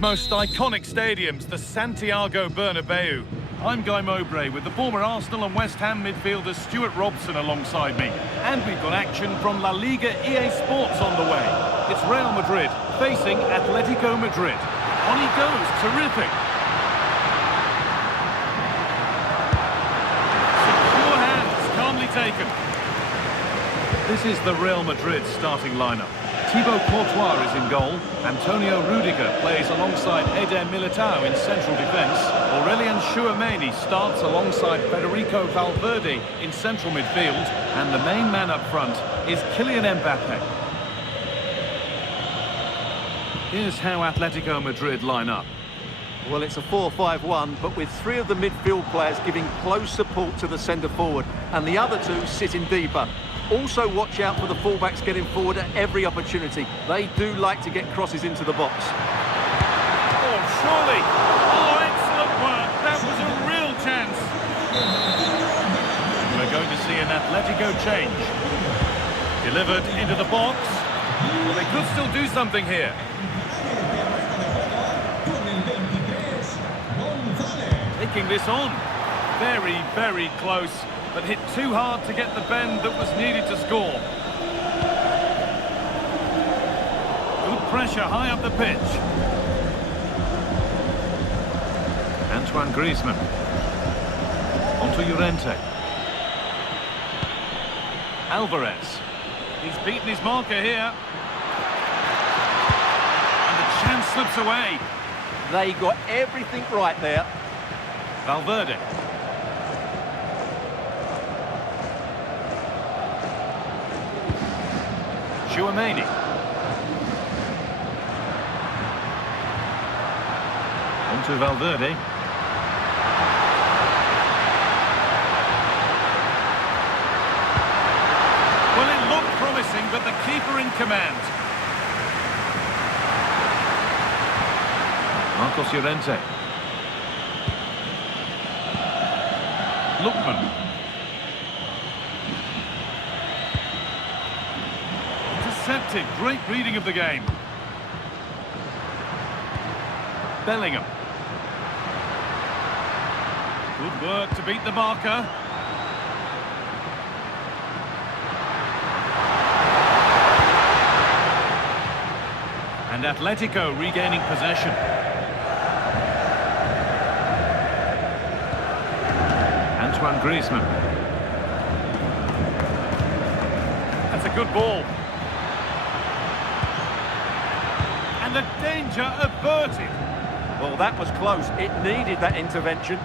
Madrid's most iconic stadiums, the Santiago Bernabeu. I'm Guy Mowbray with the former Arsenal and West Ham midfielder Stuart Robson alongside me. And we've got action from La Liga EA Sports on the way. It's Real Madrid facing Atletico Madrid. On he goes, terrific. Secure hands, calmly taken. This is the Real Madrid starting lineup. Thibaut Courtois is in goal. Antonio Rudiger plays alongside Eder Militao in central defence. Aurelien Tchouameni starts alongside Federico Valverde in central midfield. And the main man up front is Kylian Mbappe. Here's how Atletico Madrid line up. Well, it's a 4-5-1, but with three of the midfield players giving close support to the centre forward, and the other two sitting deeper. Also watch out for the fullbacks getting forward at every opportunity. They do like to get crosses into the box. Oh, surely! Oh, excellent work! That was a real chance! We're going to see an Atletico change. Delivered into the box. Well, they could still do something here. Taking this on. Very, very close. But hit too hard to get the bend that was needed to score. Good pressure high up the pitch. Antoine Griezmann. Onto Llorente. Alvarez. He's beaten his marker here. And the chance slips away. They got everything right there. Valverde. Tchouameni. Onto Valverde. Well, it looked promising, but the keeper in command. Marcos Llorente. Lookman. Intercepted. Great reading of the game. Bellingham. Good work to beat the marker. And Atletico regaining possession. Antoine Griezmann. That's a good ball. And the danger averted. Well, that was close. It needed that intervention.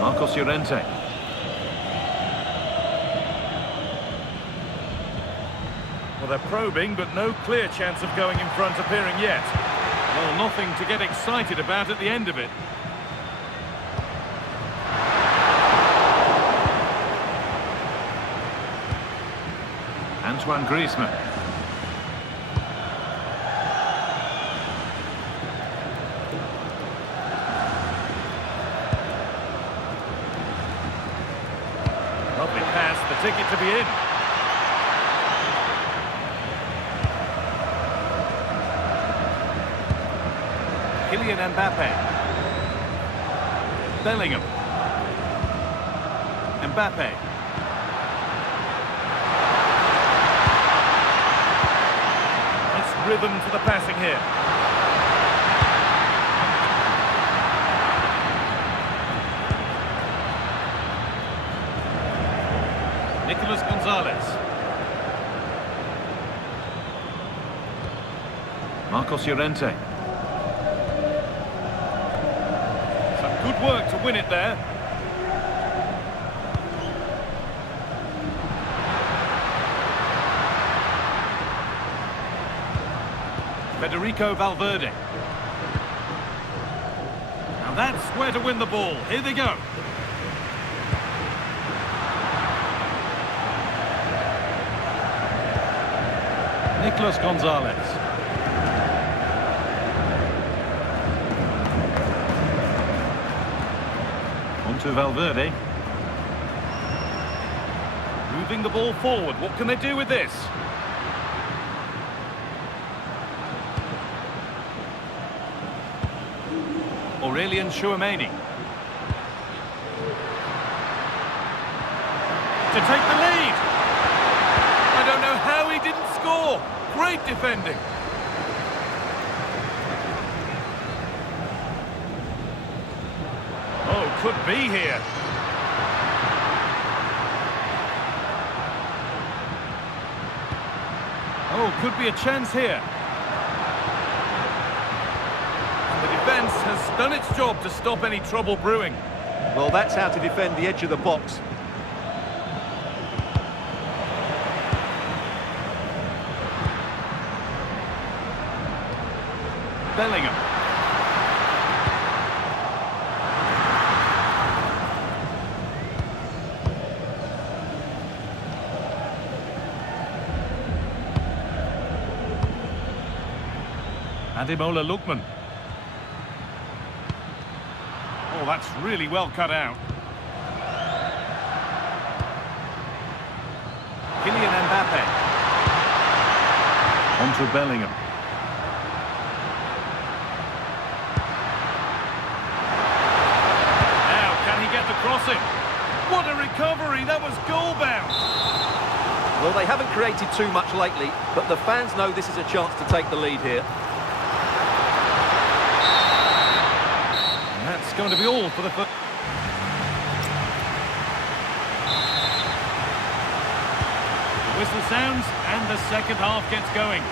Marcos Llorente. Well, they're probing, but no clear chance of going in front appearing yet. Well, nothing to get excited about at the end of it. Antoine Griezmann. Lovely pass, the ticket to be in. Kylian Mbappe. Bellingham. Mbappe. Rhythm to the passing here. Nicolas Gonzalez. Marcos Llorente. Some good work to win it there. Federico Valverde. Now that's where to win the ball. Here they go. Nicolas Gonzalez. On to Valverde. moving the ball forward. What can they do with this? Aurelian Chouameni. To take the lead. I don't know how he didn't score. Great defending. Oh, could be here. Oh, could be a chance here. And the defence has done its job to stop any trouble brewing. Well, that's how to defend the edge of the box. Bellingham. Ademola Lookman. Oh, that's really well cut out. Kylian Mbappe. Onto Bellingham. Now, can he get the crossing? What a recovery! That was goal-bound. Well, they haven't created too much lately, but the fans know this is a chance to take the lead here. And that's going to be all for the first. The whistle sounds and the second half gets going.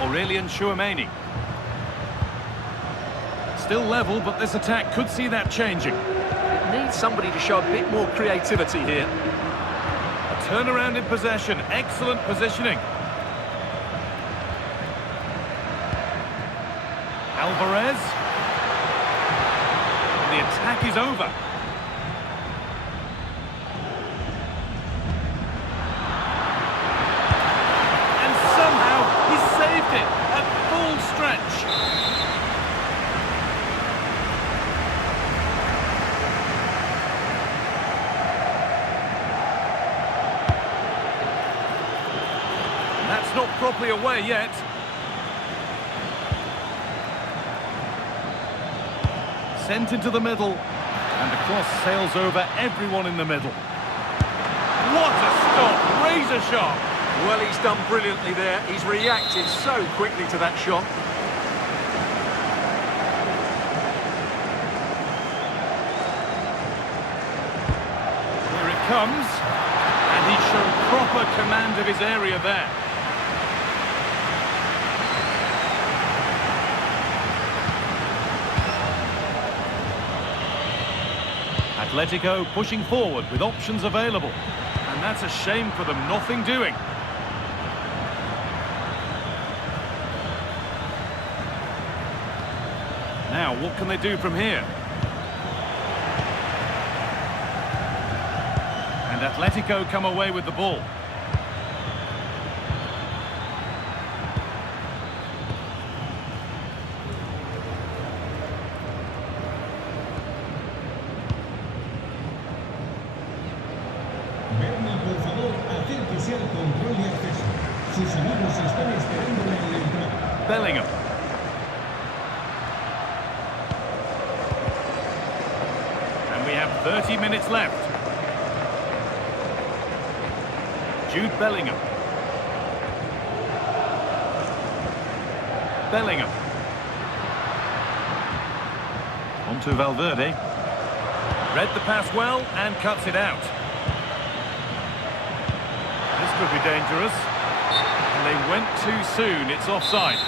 Aurelian Chouameni. Still level, but this attack could see that changing. It needs somebody to show a bit more creativity here. A turnaround in possession, excellent positioning. Alvarez. The attack is over. And somehow he saved it at full stretch. That's not properly away yet. Sent into the middle, and the cross sails over everyone in the middle. What a stop! Razor sharp! Well, he's done brilliantly there. He's reacted so quickly to that shot. Here it comes, and he's shown proper command of his area there. Atletico pushing forward with options available. And that's a shame for them, nothing doing. Now, what can they do from here? And Atletico come away with the ball. Por favor, acérquese al control de acceso. Sus amigos están esperándole en la entrada. Bellingham. And we have 30 minutes left. Jude Bellingham. Bellingham. Onto Valverde. Read the pass well and cuts it out. This could be dangerous. And they went too soon. It's offside.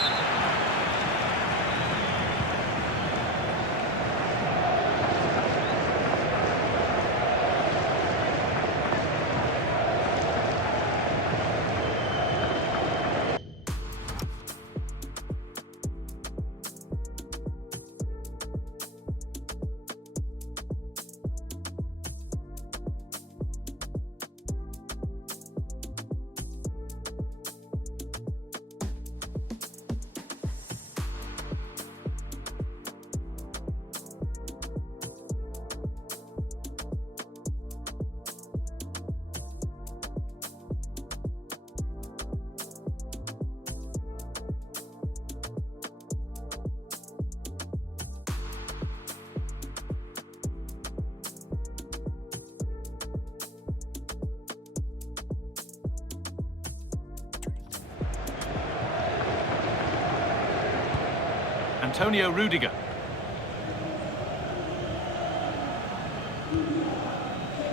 Antonio Rudiger.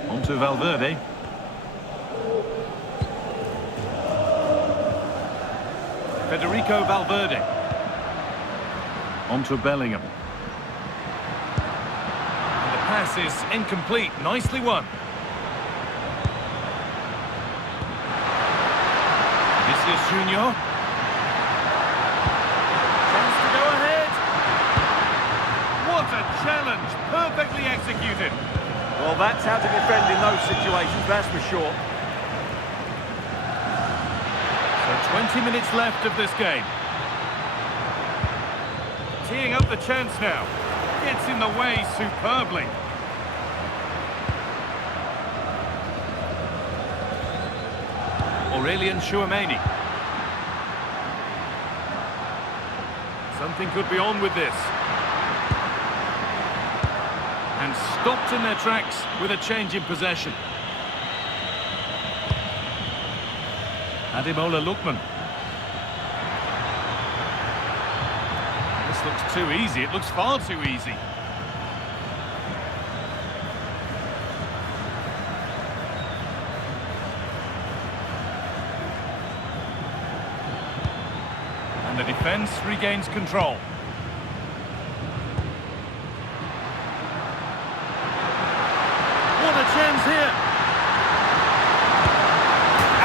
On to Valverde. Federico Valverde. On to Bellingham. And the pass is incomplete. Nicely won. Vinicius Junior. Chance to go ahead. What a challenge. Perfectly executed. Well, that's how to defend in those situations, that's for sure. So 20 minutes left of this game. Teeing up the chance now. Gets in the way superbly. Aurelien Chouameni. Something could be on with this. And stopped in their tracks with a change in possession. Ademola Lookman. This looks too easy. It looks far too easy. And the defence regains control. What a chance here!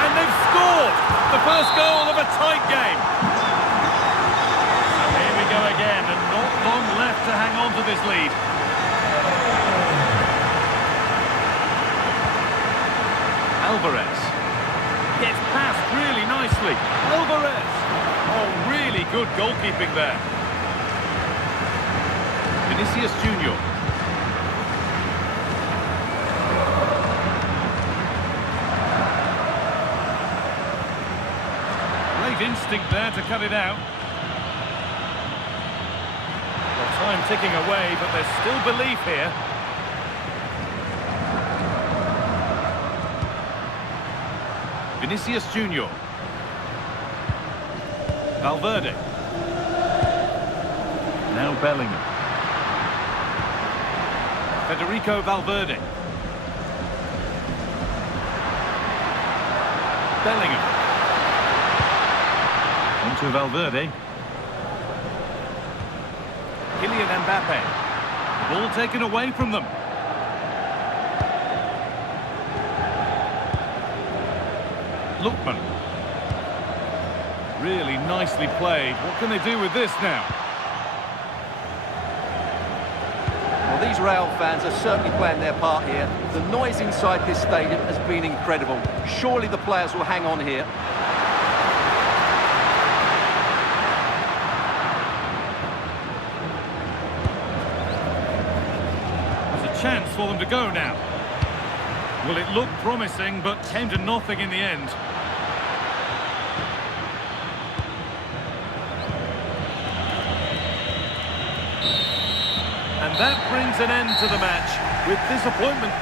And they've scored! The first goal of a tight game. And here we go again, and not long left to hang on to this lead. Alvarez gets past really nicely. Alvarez! Oh, really good goalkeeping there. Vinicius Junior. Great instinct there to cut it out. Well, time ticking away, but there's still belief here. Vinicius Junior. Valverde. Now Bellingham. Federico Valverde. Bellingham. On to Valverde. Kylian Mbappe. The ball taken away from them. Lookman. Really nicely played. What can they do with this now? Well, these Real fans are certainly playing their part here. The noise inside this stadium has been incredible. Surely the players will hang on here. There's a chance for them to go now. Well, it looked promising, but came to nothing in the end. And that brings an end to the match with disappointment.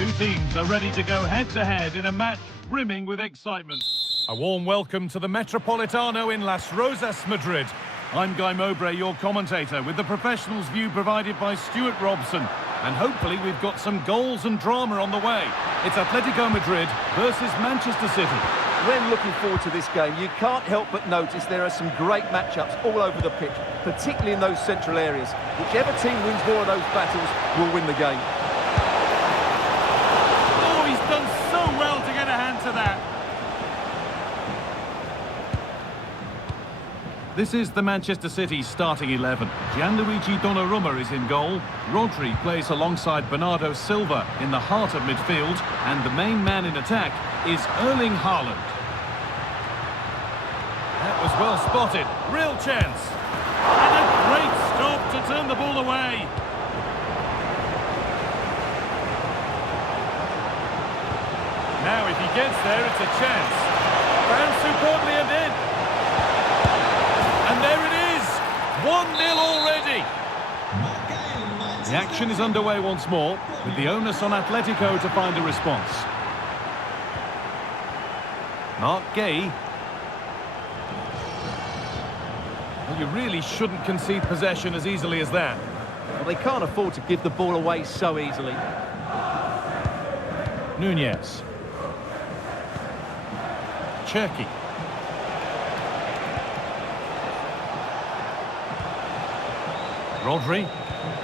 Two teams are ready to go head-to-head in a match brimming with excitement. A warm welcome to the Metropolitano in Las Rozas, Madrid. I'm Guy Mowbray, your commentator, with the professionals' view provided by Stuart Robson. And hopefully we've got some goals and drama on the way. It's Atletico Madrid versus Manchester City. When looking forward to this game, you can't help but notice there are some great matchups all over the pitch, particularly in those central areas. Whichever team wins more of those battles will win the game. Oh, he's done so well to get a hand to that. This is the Manchester City starting 11. Gianluigi Donnarumma is in goal. Rodri plays alongside Bernardo Silva in the heart of midfield. And the main man in attack is Erling Haaland. That was well spotted. Real chance. And a great stop to turn the ball away. Now if he gets there, it's a chance. Found superbly and in. And there it is. 1-0 already. The action is underway once more, with the onus on Atletico to find a response. Mark Gay. Well, you really shouldn't concede possession as easily as that. Well, they can't afford to give the ball away so easily. Nunez. Cherki. Rodri.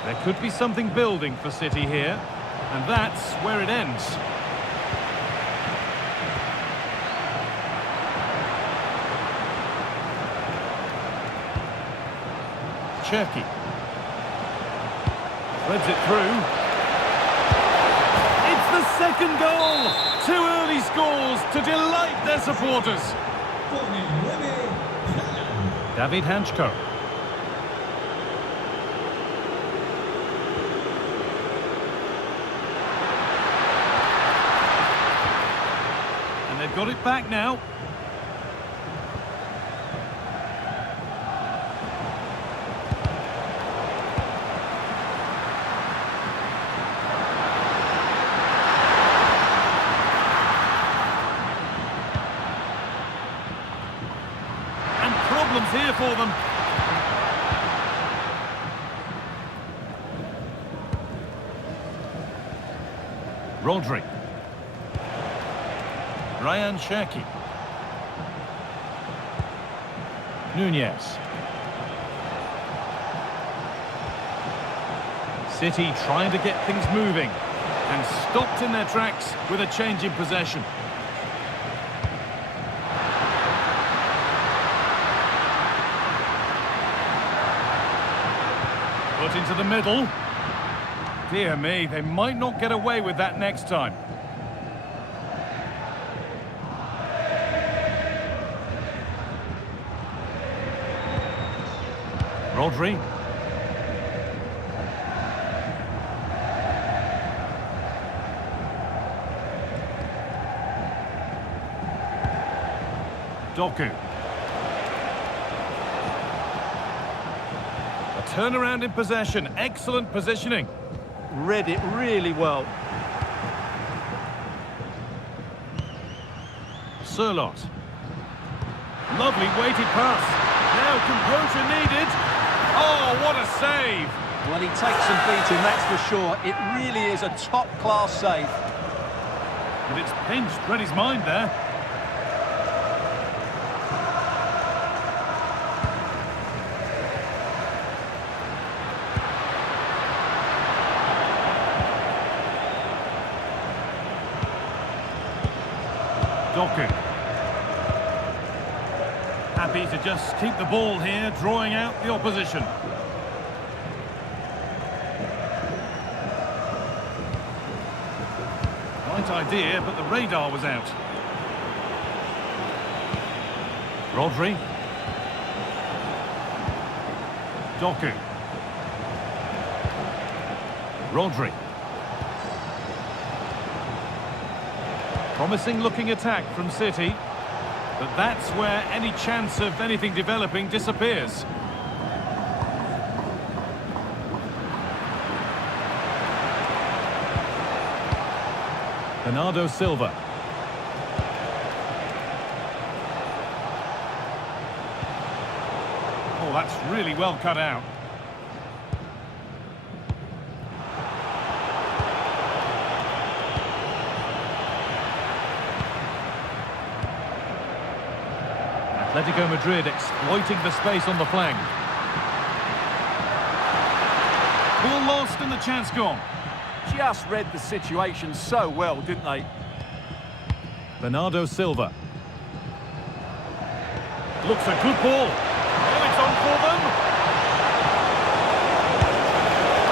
There could be something building for City here, and that's where it ends. Cherki. Threads it through. It's the second goal! 2 early scores to delight their supporters. David Hanchko. And they've got it back now. Here for them. Rodri. Ryan Cherki. Nunez. City trying to get things moving and stopped in their tracks with a change in possession. Put into the middle. Dear me, they might not get away with that next time. Rodri. Doku. Turnaround in possession, excellent positioning. Read it really well. Sirlot. Lovely weighted pass. Now composure needed. Oh, what a save. Well, he takes some beating, that's for sure. It really is a top-class save. And it's pinched Reddy's mind there. Doku. Happy to just keep the ball here, drawing out the opposition. Right idea, but the radar was out. Rodri. Doku. Rodri. Promising looking attack from City, but that's where any chance of anything developing disappears. Bernardo Silva. Oh, that's really well cut out. Atletico Madrid exploiting the space on the flank. Ball lost and the chance gone. Just read the situation so well, didn't they? Bernardo Silva. Looks a good ball. Oh, it's on for them.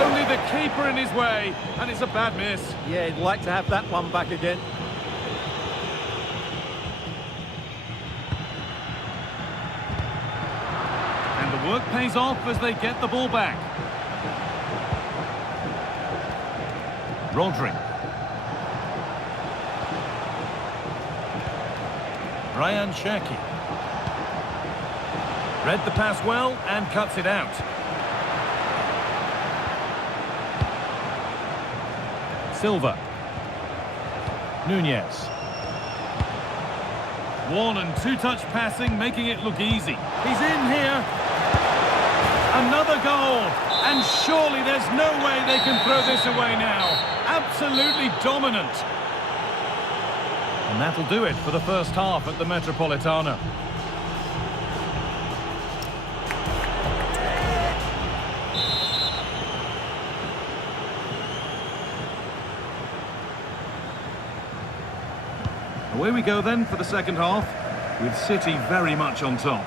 Only the keeper in his way, and it's a bad miss. Yeah, he'd like to have that one back again. And the work pays off as they get the ball back. Rodri. Ryan Cherki. Read the pass well and cuts it out. Silva. Nunez. One and two-touch passing, making it look easy. He's in here. Another goal. And surely there's no way they can throw this away now. Absolutely dominant. And that'll do it for the first half at the Metropolitano. Away we go then for the second half, with City very much on top.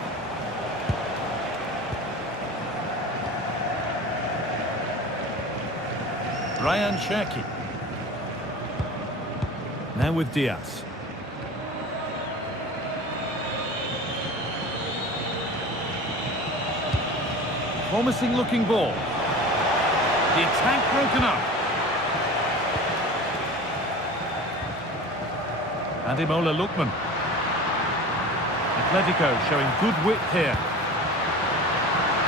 Ryan Cherki. Now with Diaz. Promising looking ball. The attack broken up. Ademola Lookman. Atletico showing good width here.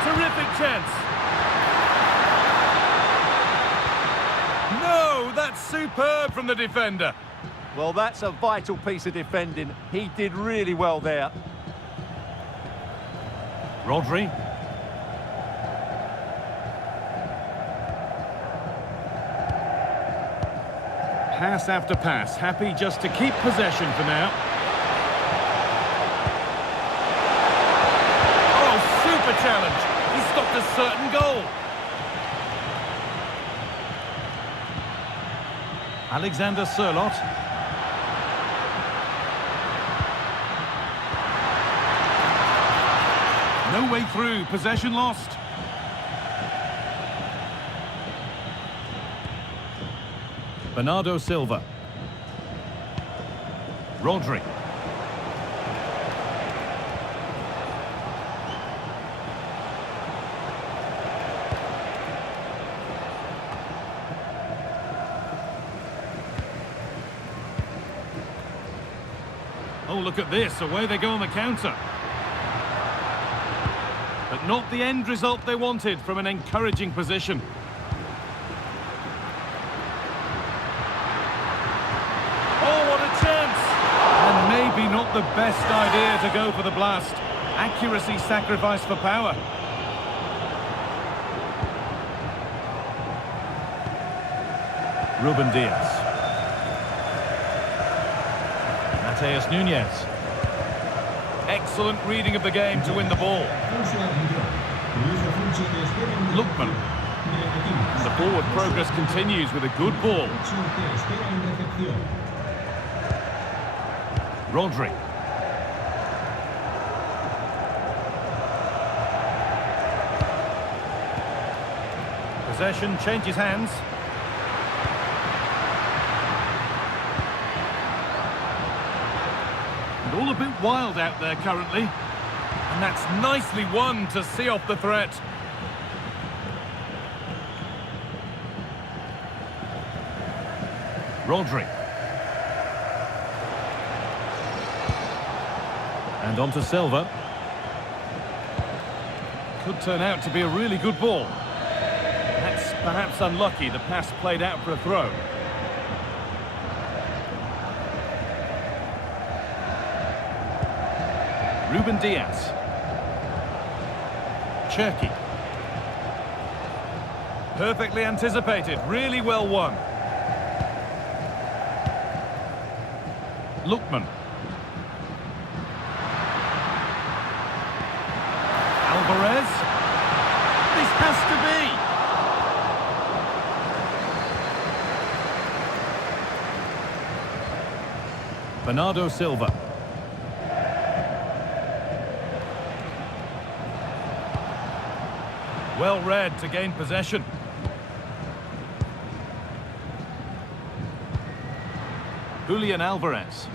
Terrific chance. No, that's superb from the defender. Well, that's a vital piece of defending. He did really well there. Rodri. Pass after pass, happy just to keep possession for now. Oh, super challenge. He stopped a certain goal. Alexander Sørloth. No way through, possession lost. Bernardo Silva. Rodri. Oh, look at this, away they go on the counter. But not the end result they wanted from an encouraging position. Maybe not the best idea to go for the blast. Accuracy sacrificed for power. Ruben Diaz. Mateus Nunez. Excellent reading of the game to win the ball. Lookman. And the forward progress continues with a good ball. Rodri. Possession changes hands. And all a bit wild out there currently. And that's nicely won to see off the threat. Rodri. And on to Silva. Could turn out to be a really good ball. That's perhaps unlucky, the pass played out for a throw. Ruben Diaz. Cherki. Perfectly anticipated, really well won. Lookman. Alvarez. This has to be. Bernardo Silva. Well read to gain possession. Julian Alvarez.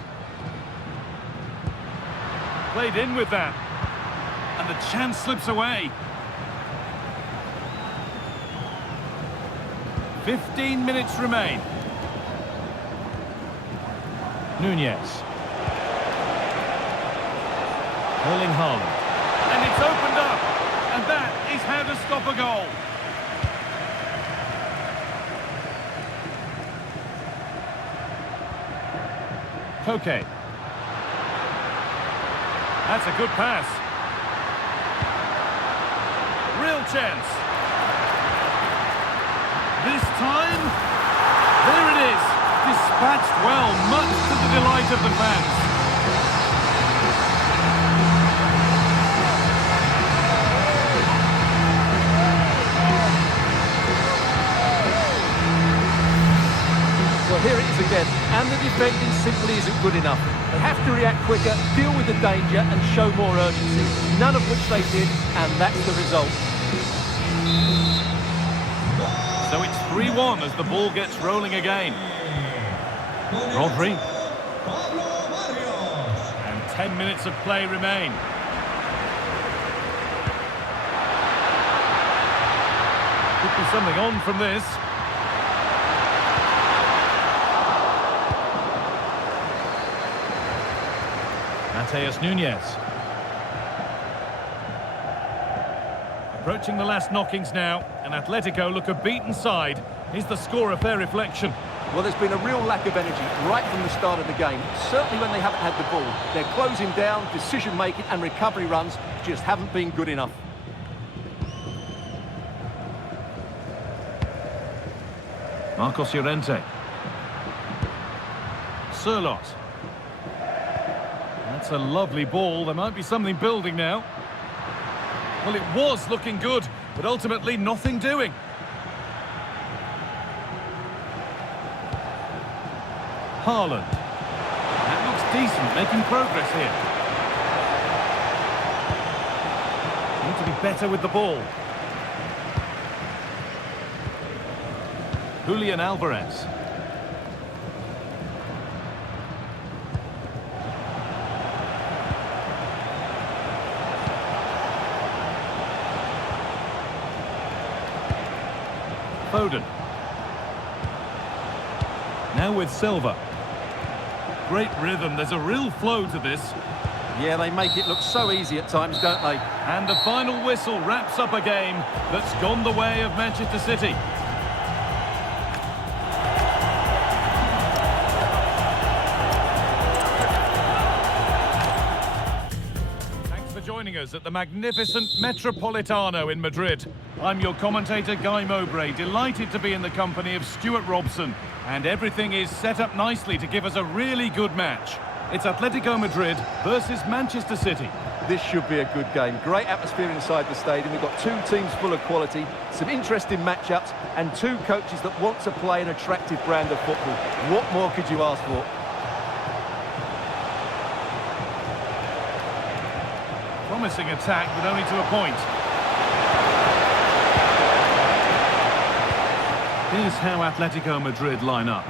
Played in with that. And the chance slips away. 15 minutes remain. Nunez. Erling Haaland. And it's opened up. And that is how to stop a goal. Koke. That's a good pass. Real chance. This time, there it is. Dispatched well, much to the delight of the fans. Well, here it is again, and the defending simply isn't good enough. They have to react quicker, deal with the danger, and show more urgency. None of which they did, and that's the result. So it's 3-1 as the ball gets rolling again. Rodri. And 10 minutes of play remain. Could be something on from this. Mateus Nunez. Approaching the last knockings now, and Atletico look a beaten side. Is the score a fair reflection? Well, there's been a real lack of energy right from the start of the game. Certainly when they haven't had the ball. They're closing down, decision-making and recovery runs just haven't been good enough. Marcos Llorente. Sirlot. That's a lovely ball. There might be something building now. Well, it was looking good, but ultimately nothing doing. Haaland. That looks decent, making progress here. Need to be better with the ball. Julian Alvarez. Foden. Now with Silva. Great rhythm, there's a real flow to this. Yeah, they make it look so easy at times, don't they? And the final whistle wraps up a game that's gone the way of Manchester City. Thanks for joining us at the magnificent Metropolitano in Madrid. I'm your commentator, Guy Mowbray, delighted to be in the company of Stuart Robson. And everything is set up nicely to give us a really good match. It's Atletico Madrid versus Manchester City. This should be a good game. Great atmosphere inside the stadium. We've got two teams full of quality, some interesting matchups, and two coaches that want to play an attractive brand of football. What more could you ask for? Promising attack, but only to a point. Here's how Atletico Madrid line up.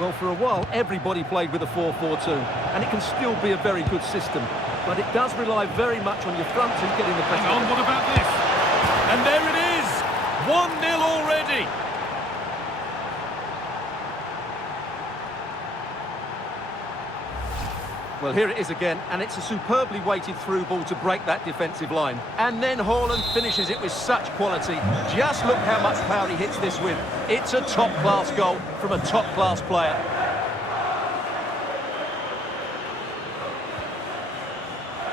Well, for a while, everybody played with a 4-4-2, and it can still be a very good system. But it does rely very much on your front two getting the best. Hang on, what about this? And there it is! 1-0 already! Well, here it is again, and it's a superbly weighted through ball to break that defensive line. And then Haaland finishes it with such quality. Just look how much power he hits this with. It's a top-class goal from a top-class player.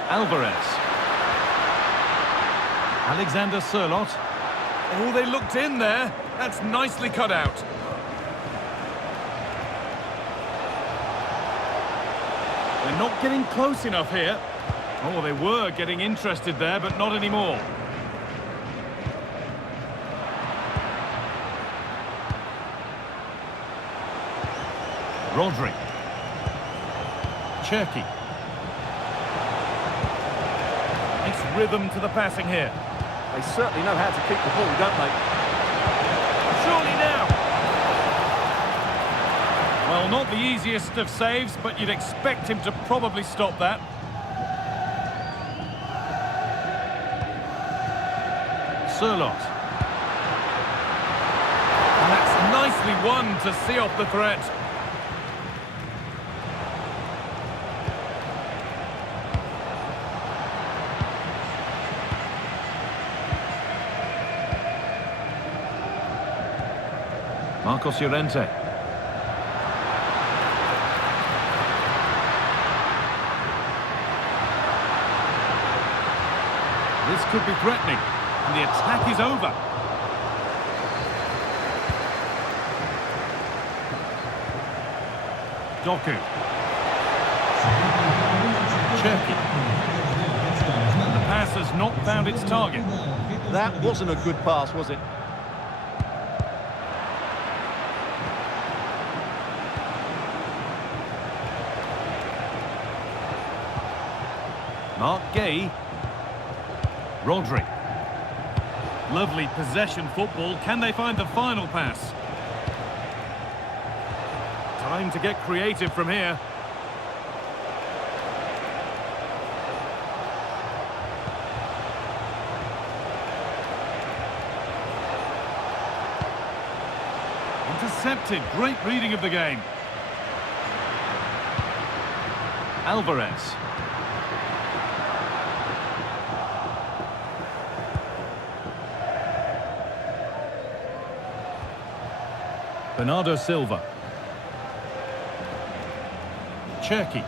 Alvarez. Alexander Sørloth. Oh, they looked in there. That's nicely cut out. They're not getting close enough here. Oh, they were getting interested there, but not anymore. Rodri. Cherki. Nice rhythm to the passing here. They certainly know how to keep the ball, don't they? Surely now. Well, not the easiest of saves, but you'd expect him to probably stop that. Sørloth. And that's nicely won to see off the threat. Marcos Llorente. This could be threatening, and the attack is over. Doku. Cherki. The pass has not found its target. That wasn't a good pass, was it? Mark Gay. Rodri. Lovely possession football. Can they find the final pass? Time to get creative from here. Intercepted. Great reading of the game. Alvarez. Bernardo Silva. Cherki.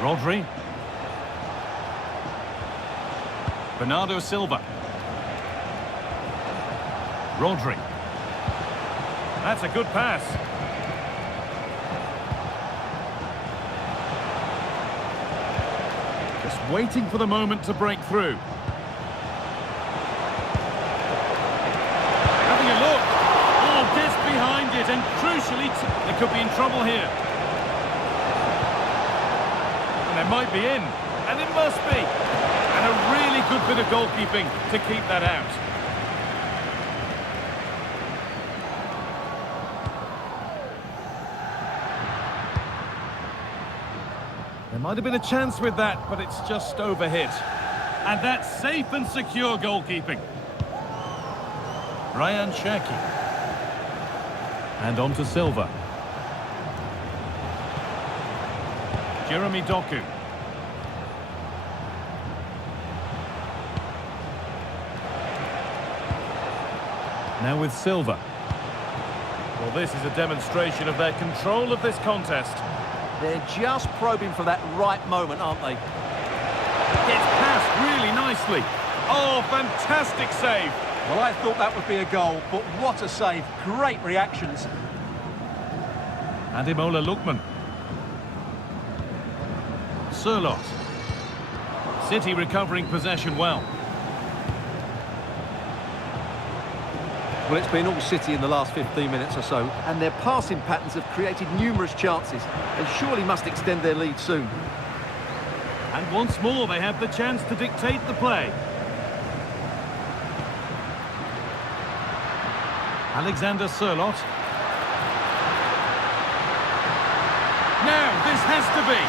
Rodri. Bernardo Silva. Rodri. That's a good pass. Just waiting for the moment to break through. Behind it, and crucially, they could be in trouble here. And they might be in, and it must be. And a really good bit of goalkeeping to keep that out. There might have been a chance with that, but it's just overhit. And that's safe and secure goalkeeping. Ryan Cherki. And on to Silva. Jeremy Doku. Now with Silva. Well, this is a demonstration of their control of this contest. They're just probing for that right moment, aren't they? Gets past really nicely. Oh, fantastic save. Well, I thought that would be a goal, but what a save. Great reactions. Ademola Lookman. Sørloth. City recovering possession well. Well, it's been all City in the last 15 minutes or so, and their passing patterns have created numerous chances. They surely must extend their lead soon. And once more, they have the chance to dictate the play. Alexander Sørloth. Now, this has to be.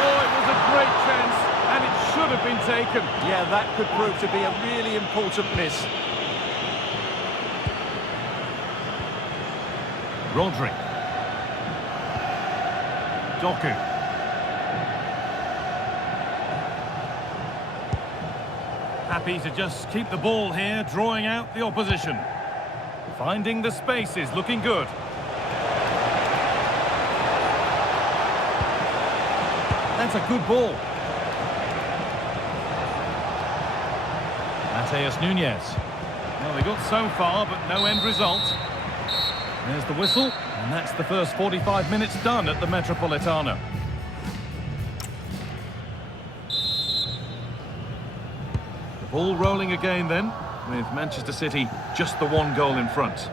Oh, it was a great chance, and it should have been taken. Yeah, that could prove to be a really important miss. Rodri. Doku. Happy to just keep the ball here, drawing out the opposition. Finding the spaces, looking good. That's a good ball. Mateus Nunes. Well, they got so far, but no end result. There's the whistle, and that's the first 45 minutes done at the Metropolitano. The ball rolling again then, with Manchester City just the one goal in front.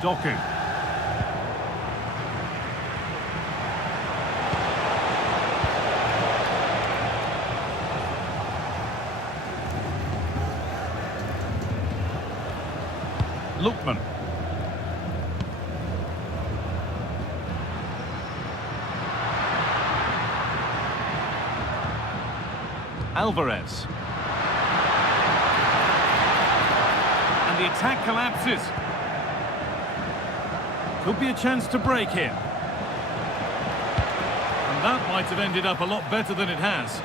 Doku. Lookman. Alvarez. And the attack collapses. Could be a chance to break here. And that might have ended up a lot better than it has.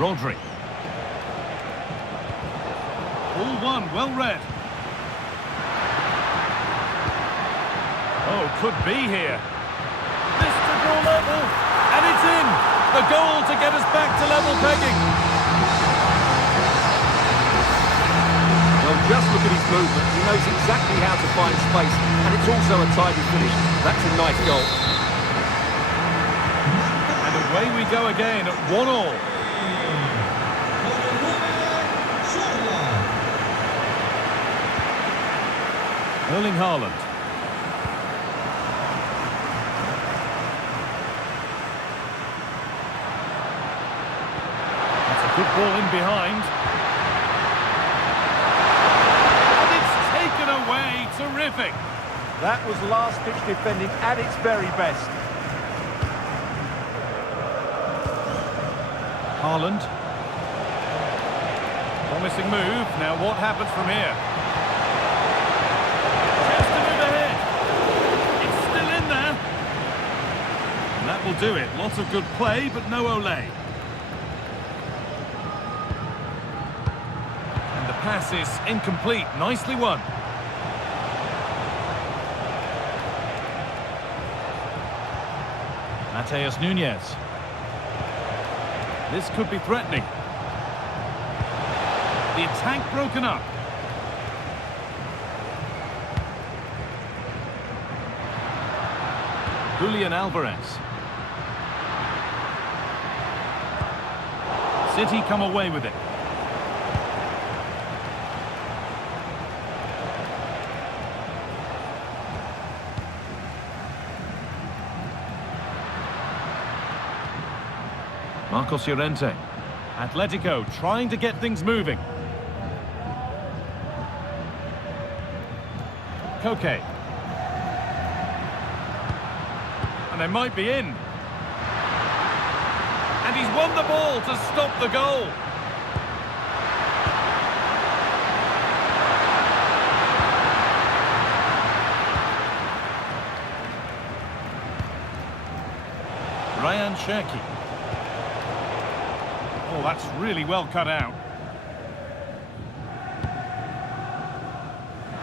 Rodri. Ball one, well read. Oh, could be here. This to draw level, and it's in! The goal to get us back to level pegging. Well, just look at his movement. He knows exactly how to find space, and it's also a tidy finish. That's a nice goal. And away we go again at 1-1. Erling Haaland. That's a good ball in behind. And it's taken away. Terrific. That was last-ditch defending at its very best. Haaland. Promising move. Now what happens from here? That will do it. Lots of good play, but no Olé. And the pass is incomplete. Nicely won. Mateus Nunes. This could be threatening. The attack broken up. Julian Alvarez. City come away with it. Marcos Llorente. Atletico trying to get things moving. Koke. And they might be in. And he's won the ball to stop the goal. Ryan Cherki. Oh, that's really well cut out.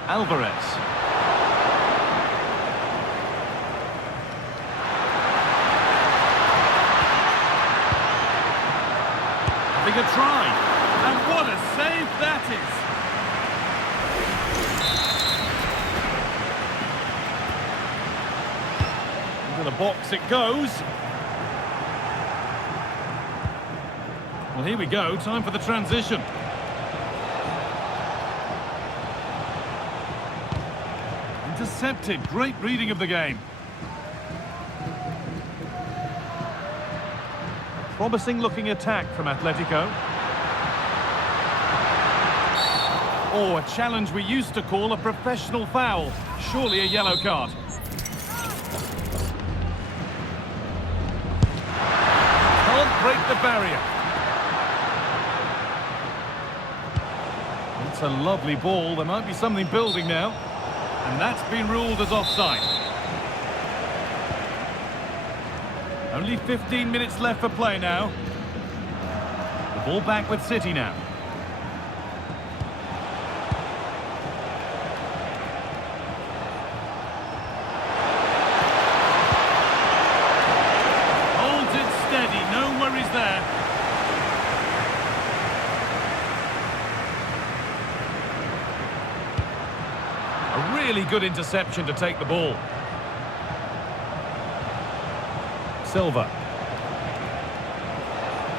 Alvarez. A try, and what a save that is. Into the box it goes. Well, here we go, time for the transition. Intercepted, great reading of the game. Promising looking attack from Atletico. Oh, a challenge we used to call a professional foul. Surely a yellow card. Can't break the barrier. It's a lovely ball. There might be something building now. And that's been ruled as offside. Only 15 minutes left for play now. Ball back with City now. Holds it steady, no worries there. A really good interception to take the ball. Silva.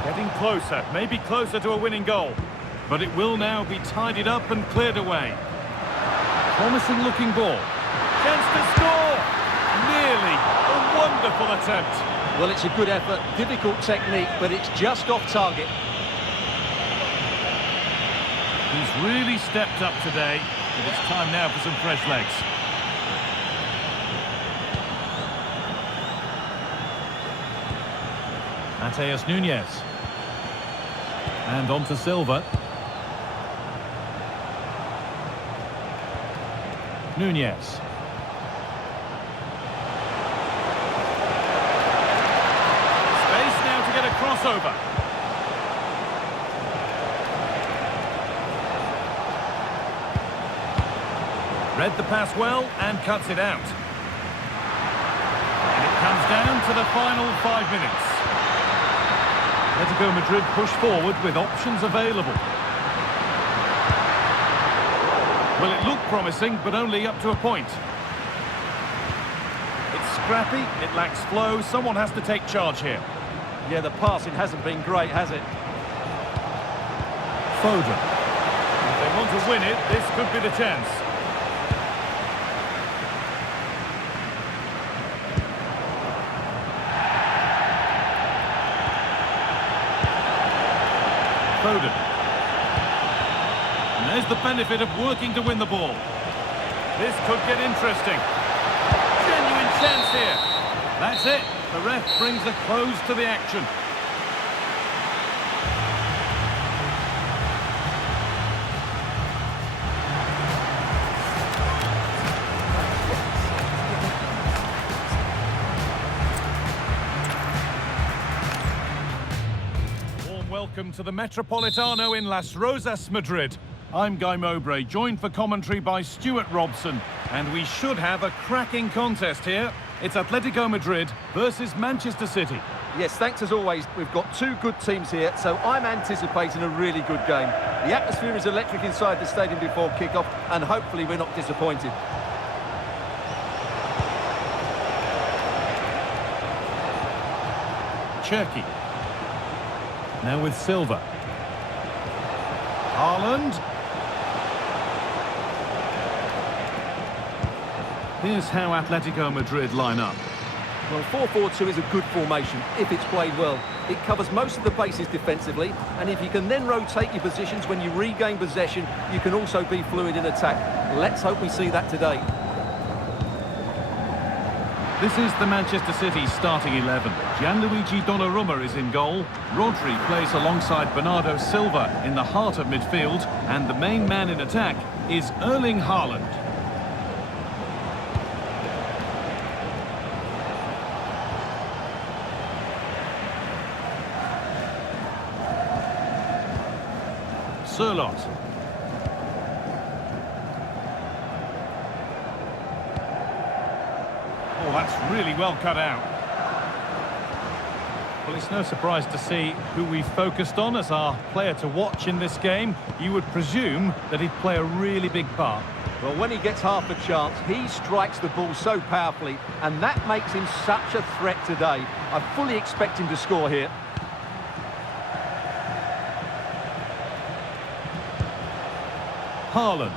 Getting closer, maybe closer to a winning goal. But it will now be tidied up and cleared away. Promising looking ball. Chance to score! Nearly. A wonderful attempt. Well, it's a good effort, difficult technique, but it's just off target. He's really stepped up today, but it's time now for some fresh legs. Mateus Nunes. And on to Silva. Nunes. Space now to get a crossover. Read the pass well and cuts it out. And it comes down to the final 5 minutes. Atletico Madrid push forward with options available. Well, it looked promising, but only up to a point. It's scrappy, it lacks flow, someone has to take charge here. Yeah, the passing hasn't been great, has it? Foden. If they want to win it, this could be the chance. Foden. And there's the benefit of working to win the ball. This could get interesting. Genuine chance here. That's it. The ref brings a close to the action. Welcome to the Metropolitano in Las Rozas, Madrid. I'm Guy Mowbray, joined for commentary by Stuart Robson. And we should have a cracking contest here. It's Atletico Madrid versus Manchester City. Yes, thanks as always. We've got two good teams here, so I'm anticipating a really good game. The atmosphere is electric inside the stadium before kick-off, and hopefully we're not disappointed. Cherki. Now with Silva. Haaland. Here's how Atletico Madrid line up. Well, 4-4-2 is a good formation if it's played well. It covers most of the bases defensively, and if you can then rotate your positions when you regain possession, you can also be fluid in attack. Let's hope we see that today. This is the Manchester City starting 11. Gianluigi Donnarumma is in goal. Rodri plays alongside Bernardo Silva in the heart of midfield. And the main man in attack is Erling Haaland. Sørloth. Oh, that's really well cut out. Well, it's no surprise to see who we focused on as our player to watch in this game. You would presume that he'd play a really big part. Well, when he gets half a chance, he strikes the ball so powerfully, and that makes him such a threat today. I fully expect him to score here. Haaland.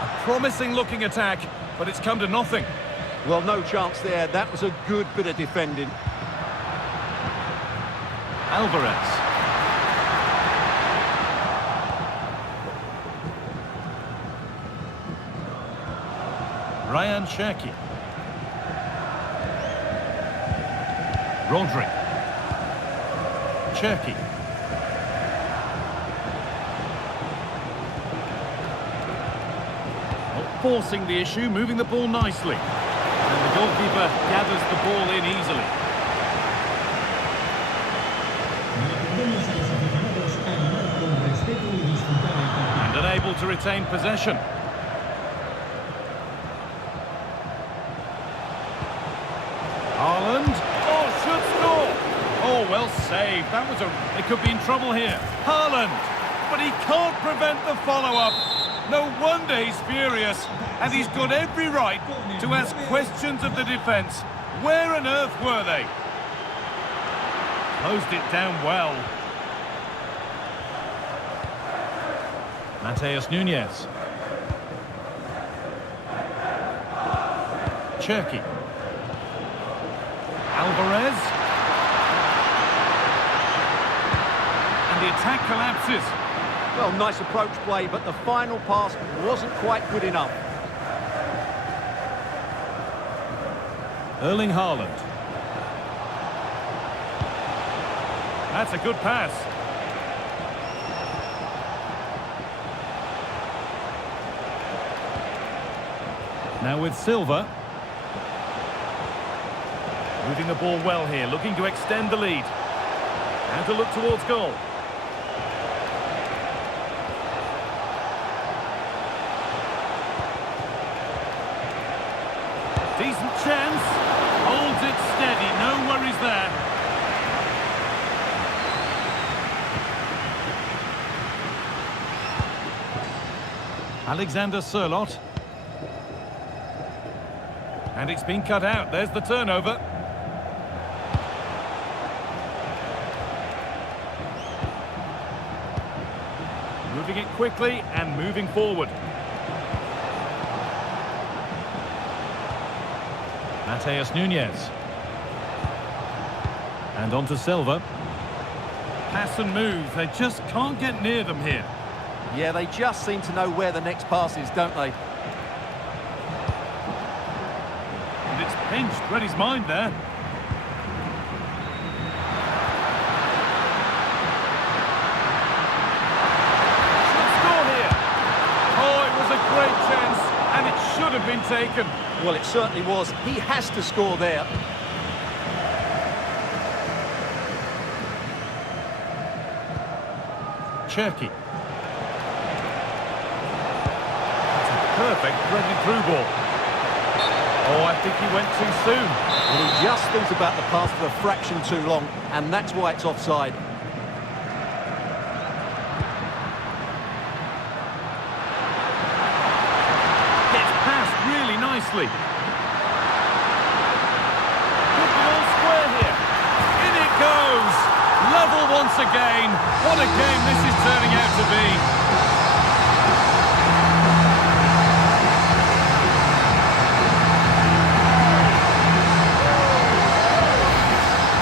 A promising-looking attack, but it's come to nothing. Well, no chance there. That was a good bit of defending. Alvarez. Ryan Cherki. Rodri. Cherki. Not forcing the issue, moving the ball nicely. And the goalkeeper gathers the ball in easily. Recordemos a los aficionados able to retain possession. Haaland. Oh, should score. Oh, well saved. They could be in trouble here. Haaland. But he can't prevent the follow-up. No wonder he's furious. And he's got every right to ask questions of the defence. Where on earth were they? Closed it down well. Mateus Nunes. Cherki. Alvarez. And the attack collapses. Well, nice approach play, but the final pass wasn't quite good enough. Erling Haaland. That's a good pass. Now with Silva. Moving the ball well here, looking to extend the lead. And to look towards goal. Decent chance. Holds it steady, no worries there. Alexander Sørloth. And it's been cut out. There's the turnover. Moving it quickly and moving forward. Mateus Nunes. And on to Silva. Pass and move. They just can't get near them here. Yeah, they just seem to know where the next pass is, don't they? And it's pinched. Read his mind there. Should score here. Oh, it was a great chance, and it should have been taken. Well, it certainly was. He has to score there. Cherki. That's a perfect threaded through ball. Oh, I think he went too soon. Well, he just thought about the pass for a fraction too long, and that's why it's offside. Gets past really nicely. Could be all square here. In it goes. Level once again. What a game this is turning out to be.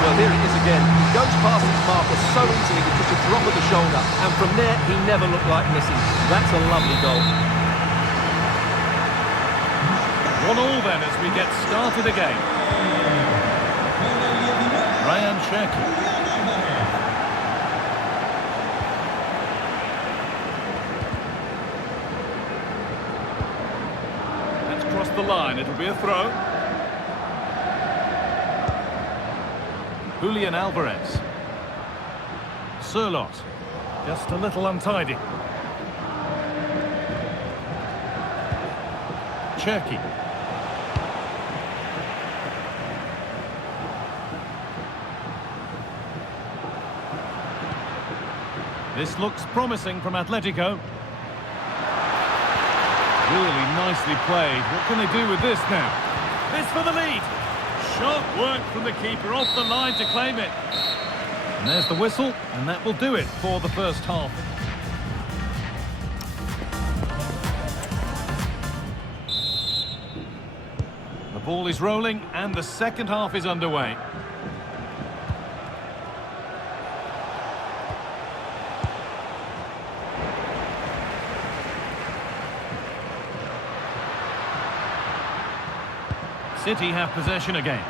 Well, here it is again. He goes past his marker so easily with just a drop of the shoulder, and from there he never looked like missing. That's a lovely goal. 1-1 then as we get started again. Ryan Cherki. That's crossed the line. It'll be a throw. Julian Alvarez. Sørloth. Just a little untidy. Cherki. This looks promising from Atletico. Really nicely played. What can they do with this now? This for the lead. Sharp work from the keeper off the line to claim it. And there's the whistle, and that will do it for the first half. The ball is rolling, and the second half is underway. City have possession again.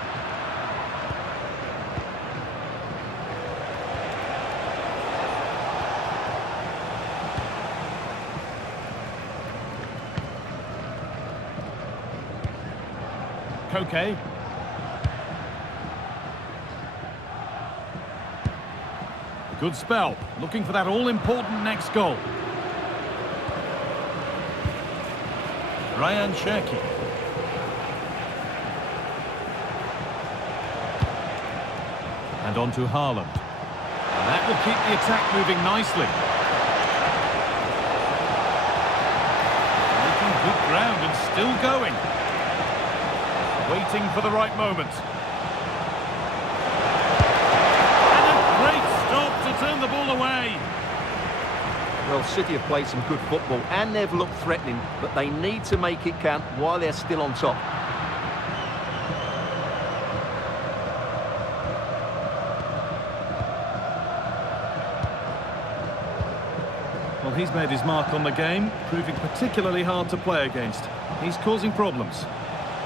Koke. Good spell, looking for that all-important next goal. Ryan Cherki. And on to Haaland. And that will keep the attack moving nicely. Making good ground and still going. Waiting for the right moment. And a great stop to turn the ball away. Well, City have played some good football and they've looked threatening, but they need to make it count while they're still on top. Well, he's made his mark on the game, proving particularly hard to play against. He's causing problems.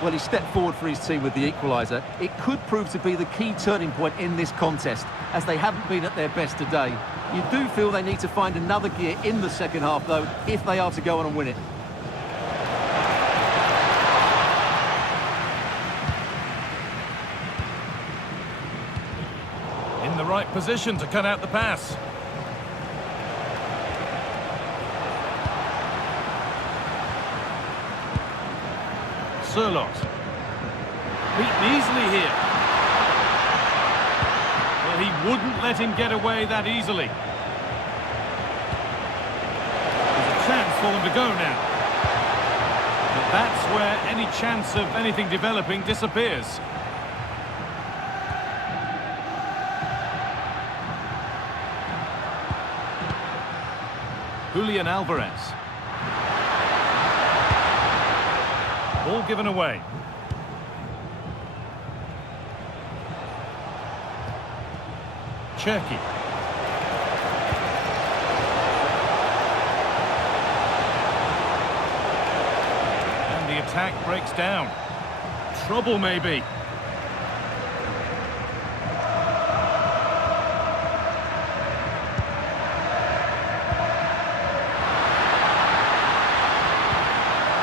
Well, he stepped forward for his team with the equaliser. It could prove to be the key turning point in this contest, as they haven't been at their best today. You do feel they need to find another gear in the second half, though, if they are to go on and win it. In the right position to cut out the pass. Sirlot. Beaten easily here. Well, he wouldn't let him get away that easily. There's a chance for them to go now. But that's where any chance of anything developing disappears. Julian Alvarez. Ball given away. Cherki. And the attack breaks down. Trouble maybe.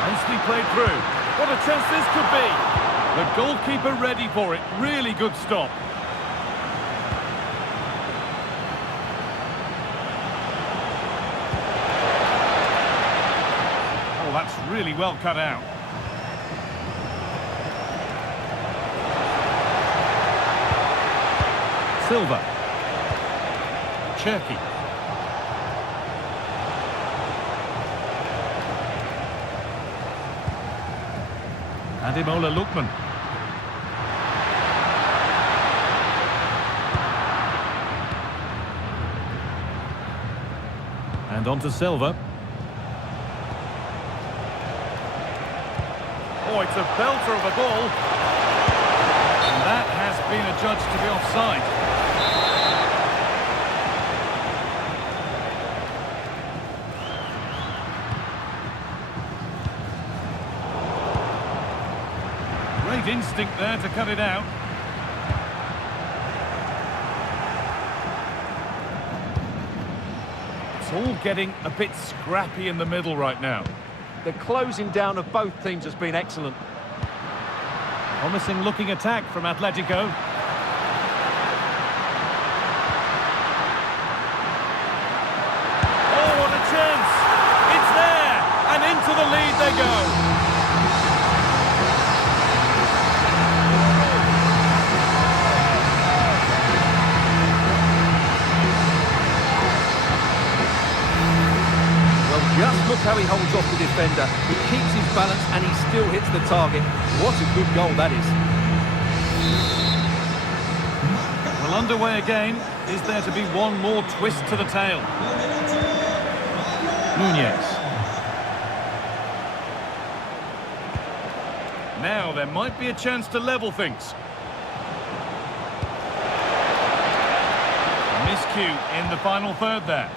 Nicely played through. What a chance this could be. The goalkeeper ready for it. Really good stop. Oh, that's really well cut out. Silva. Cherki. Ademola Lookman. And on to Silva. Oh, it's a belter of a ball. And that has been adjudged to be offside. Great instinct there to cut it out. It's all getting a bit scrappy in the middle right now. The closing down of both teams has been excellent. Promising looking attack from Atletico. Oh, what a chance! It's there! And into the lead they go. Just look how he holds off the defender. He keeps his balance and he still hits the target. What a good goal that is. Well, underway again. Is there to be one more twist to the tail? Nunez. Now there might be a chance to level things. Miscue in the final third there.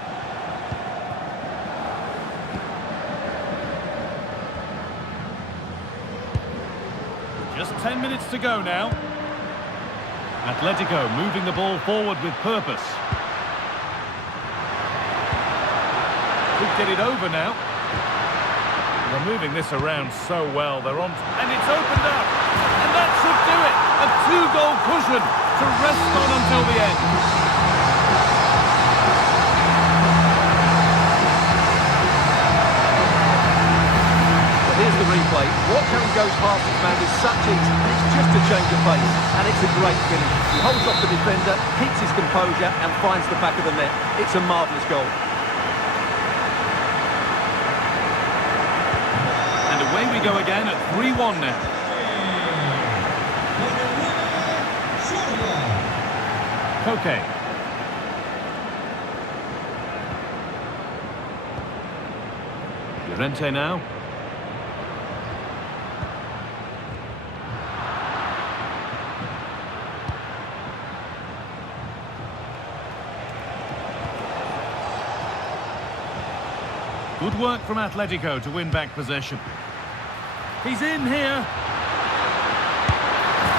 Just 10 minutes to go now. Atletico moving the ball forward with purpose. Could get it over now. They're moving this around so well. They're on, and it's opened up. And that should do it. A two-goal cushion to rest on until the end. Here's the replay. play. Watch how he goes past his man with such ease, and it's just a change of pace. And it's a great finish. He holds off the defender, keeps his composure, and finds the back of the net. It's a marvellous goal. And away we go again at 3-1 now. Koke. Llorente now. Good work from Atletico to win back possession. He's in here.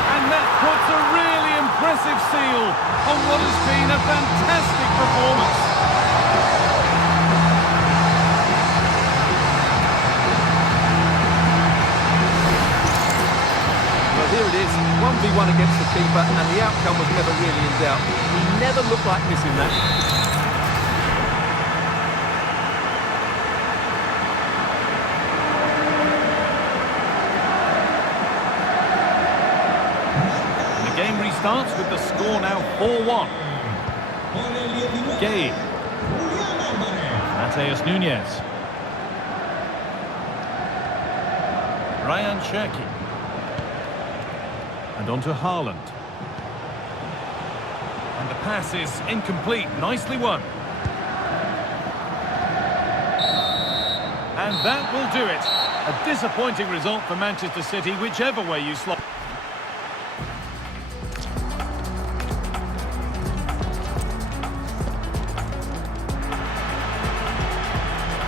And that puts a really impressive seal on what has been a fantastic performance. Well, here it is, 1v1 against the keeper, and the outcome was never really in doubt. He never looked like missing that. Game restarts with the score now 4-1. Gay. Mateus Nunez. Ryan Cherki. And on to Haaland. And the pass is incomplete. Nicely won. And that will do it. A disappointing result for Manchester City, whichever way you slot.